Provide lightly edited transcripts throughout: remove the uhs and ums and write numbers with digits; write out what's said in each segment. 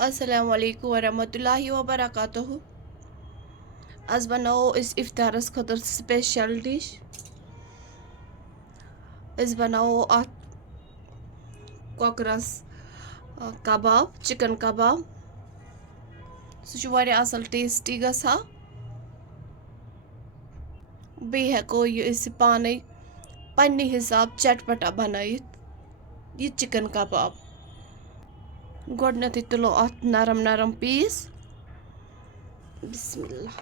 अस्सलाम वालेकुम वरहमतुल्लाहि वबरकातुहू। आज बनाओ इस इफ्तारस खतर स्पेशल डिश। इस बनाओ कॉकरस कबाब, चिकन कबाब। सह असल टेस्टी गसा। बे हेको ये पाने पन्ने हिसाब चटपटा बनायित ये चिकन कबाब। गोडनेथै तुलो अत नरम नरम पीस। बिस्मिल्लाह।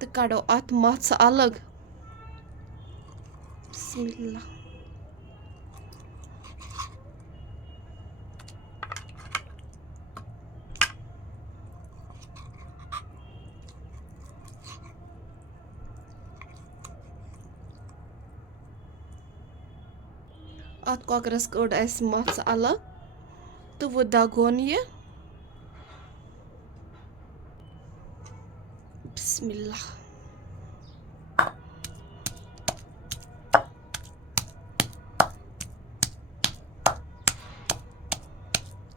तो कड़ो अत मत्स अलग। बिस्मिल्लाह। अत कॉकरस कड़ मत्स अलग तो वो दगोन ये। बिस्मिल्लाह।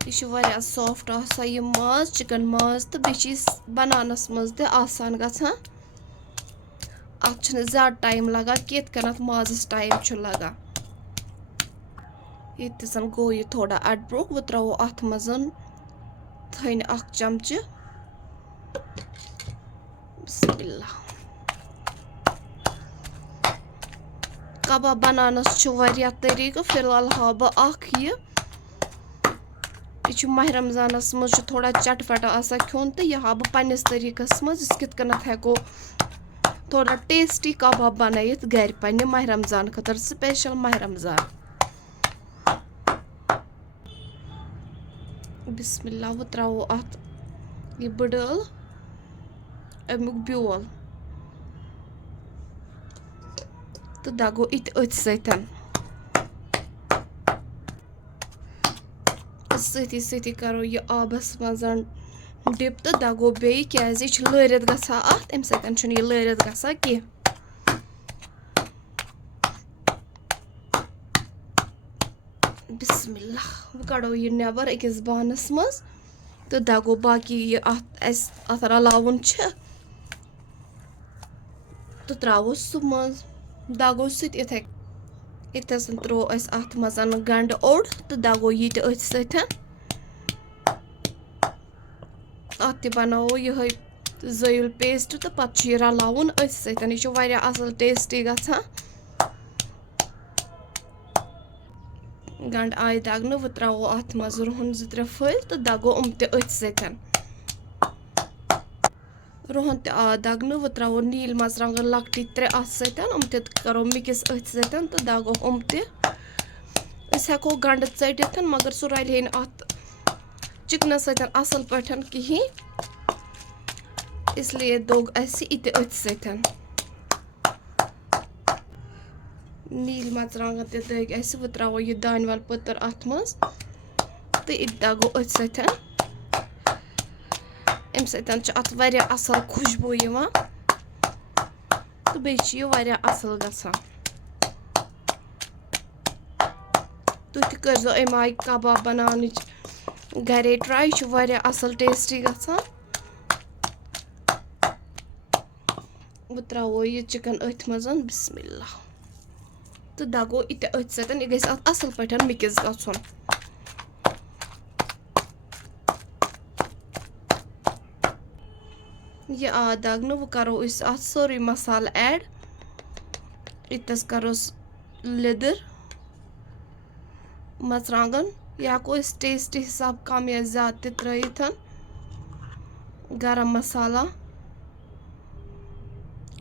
यह सॉफ्ट यह माज चिकन माज तो बे बनानस मज ते आसान गसान। अत ज्यादा टाइम लगा कि माजस टाइम लगा। ये गो यह थोड़ा अडब्रोक वो त्रो अत मज थन चमचे। बिस्मिल्लाह। कबाब बनानस तरीक़ फिलहाल हा बह यह माह रमजानस मज थोड़ा चटपटा आसा खोन तो यह हा बह पन्निस तरीक़स मज कित हेको थोड़ा टेस्टी कबाब बनायित घर पन्ने माह रमजान खतर स्पेशल माह रमजान। बिस्मिल्लाह। वो त्रो अत यह बड़ल अमुक ब्योल तो दगो इत सती करो यह आबस मज डिप तो दगो बे क्या लरित गसा अत अम सत यह लरित गसा कह। बिस्मिल्लाह। वो कड़ो यह नबर अकिस बानस मज तो दगो बाकी यह अत रलावन तो त्रो सह मज दगो इतन त्रो अत मज गंड ओड तो दगो यह सत अत बनाओ यह ज़ैल पेस्ट तो पत् यह रलावन सत यह असल टेस्टी गसान। गंड आय दगन वो त्रो अत मज रुहन 2-3 फल तो दगो अथ सत रुहन त आ दगन वो त्रो नील मरचांगन लकटी 3 अथ सत करो मिक्स अथ सत तो दगो हेको गंड चटित मगर सह रल अत चिकन सत असल पठन कहीं इसलिए दोग इत अथ सत नील मरचांगन दग वो त्रो यह दानवल पतर अत मज तो इत दगो अथ सत अम सत अत असल खुशबू तो बे असल गसान। तुह कर अम आय कबाब बनान घरे ट्राई असल टेस्टी गसान। वो त्रो यह चिकन अथ मज। बिस्मिल्लाह। तो दगो इत अथ सत यह गस असल पठन मिक्स गछुन। यह आ दगन वो करो अत सोरे मसाल ऐड। इतस करोस लिदर मरचांगन यह हेको टेस्ट हिसाब कम या ज्यादा त्रित। गरम मसाला,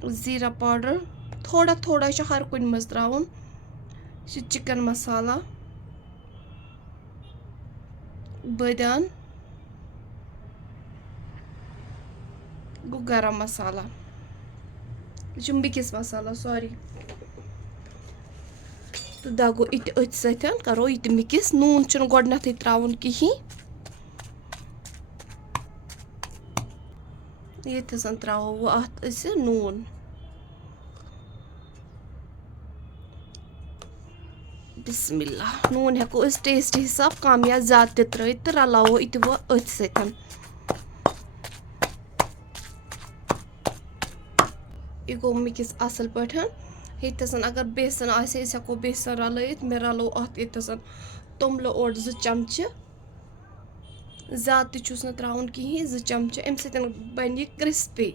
जीरा पाउडर थोड़ा थोड़ा हर कुन मज त्राउन। चिकन मसाला, बदान गो गरम मसाला यह मिक्स मसाला सॉरी तो दगो इत अथ सत करो इत मिक्स। नून गोडनेथै त्राउन कहीं ये त्रो वो अत नून बिस्मिल्लाह नून हेको अस टेस्ट हिसाब कम या ज्यादा त्रित तो रलावो इत वो अथ सतन यह गो मिक्स असल पठन ये अगर बेसन आसे अस हेको बेसन रलयित मे रलो अत ये तोमलो ओर 2 चमचे ज्यादा तुस न त्राउन कहीं 2 चमचे अम सत बन यह क्रिस्पी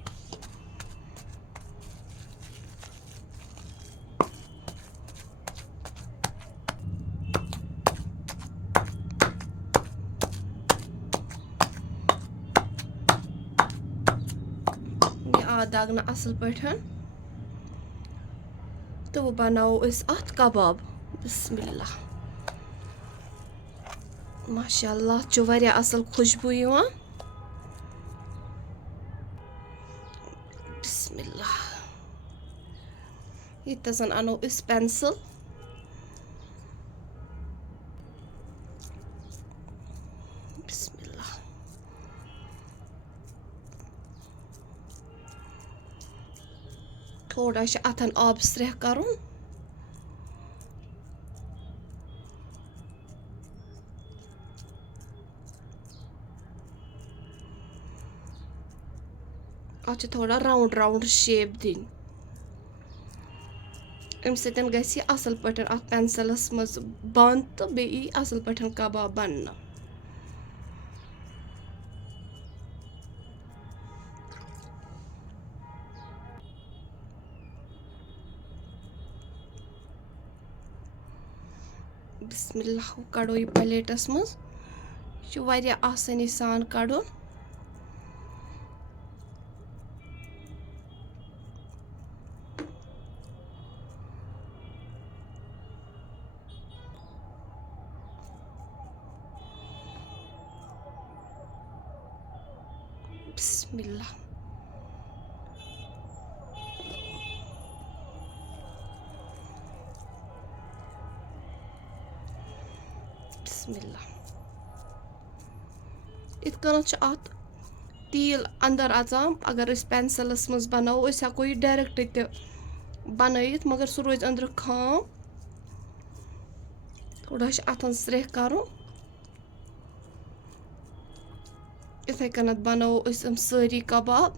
दागना असल पठन तो वो बनाओ इस अत कबाब बिस्मिल्लाह माशाअल्लाह चो वारिया असल खुशबू यवान बिस्मिल्लाह ये अनो इस पेंसिल बिस्मिल्लाह थोड़ा अथन आब स्रेह करुन अत थोड़ा राउंड राउंड शेप दिन अम सतन गस असल पठन अत पेंसिलस मज बंद तो बे असल पठन कबाब बनना बिस्मिल्लाह कड़ो यह प्लेटस मज वारिया आसानी सान कड़न बिस्मिल्लाह बिस्मिल्लाह इत अत तील अंदर अचान अगर पेंसिलस मज बनाओ हेको यह डायरेक्ट ते बनयित मगर सह रोज अंदर खाम थोड़ा अथन स्रेह करुन इथे कनत बनाओ सारी कबाब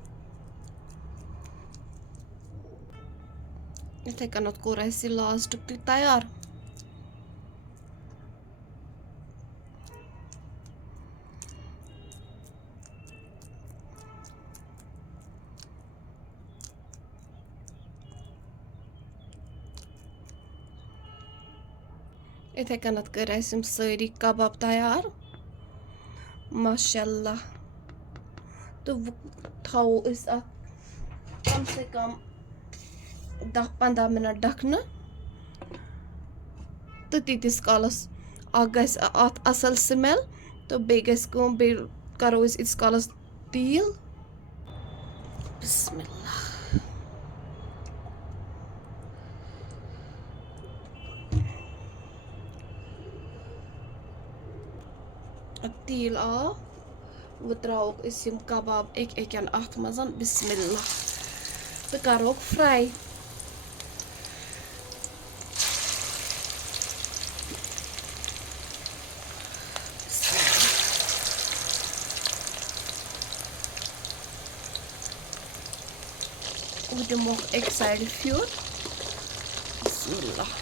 इथे कनत कोर अस लास्ट तैयार इथे कनत कर सारी कबाब तैयार माशाअल्लाह तो थो कम से कम 10-15 मिनट ढकन तो तीस कालस अत असल स्मेल तो बे करो इस कालस तील बिस्मिल्लाह तील आ वो त्रोक कबाब एक अत मजन बिस्मिल्लाह तो करोक फ्राई वो दिमो एक साइड फ्यूर बिस्मिल्लाह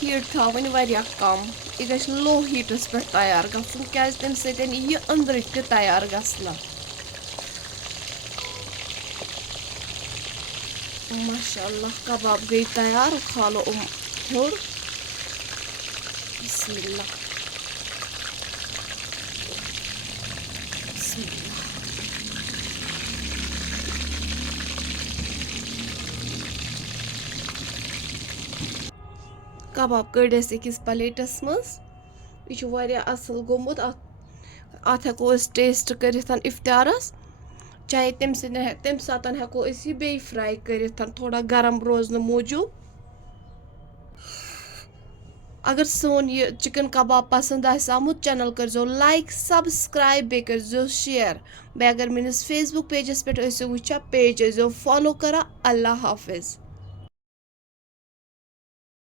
हीट थवन वारिया कम यह गस लो हीटस पे तैयार गन क्या तम सतन यह अंदर ते तैयार गना माशाअल्लाह कबाब गई तैयार खालो हेर बिस्मिल्लाह बिस्मिल्लाह कबाब कड़स अकिस प्लेटस मज यह असल गोमुत अत हेको टेस्ट कर इफ्तारस चाहे तम सात हेको बे फ्राई कर थोड़ा गरम रोजन मूजूब अगर सोन ये चिकन कबाब पसंद आसे आमुत चैनल कर लाइक सब्सक्राइब बे कर शेयर बे अगर मेनिस फेसबुक पेजस पे वुचा पेज फॉलो करा अल्लाह हाफिज।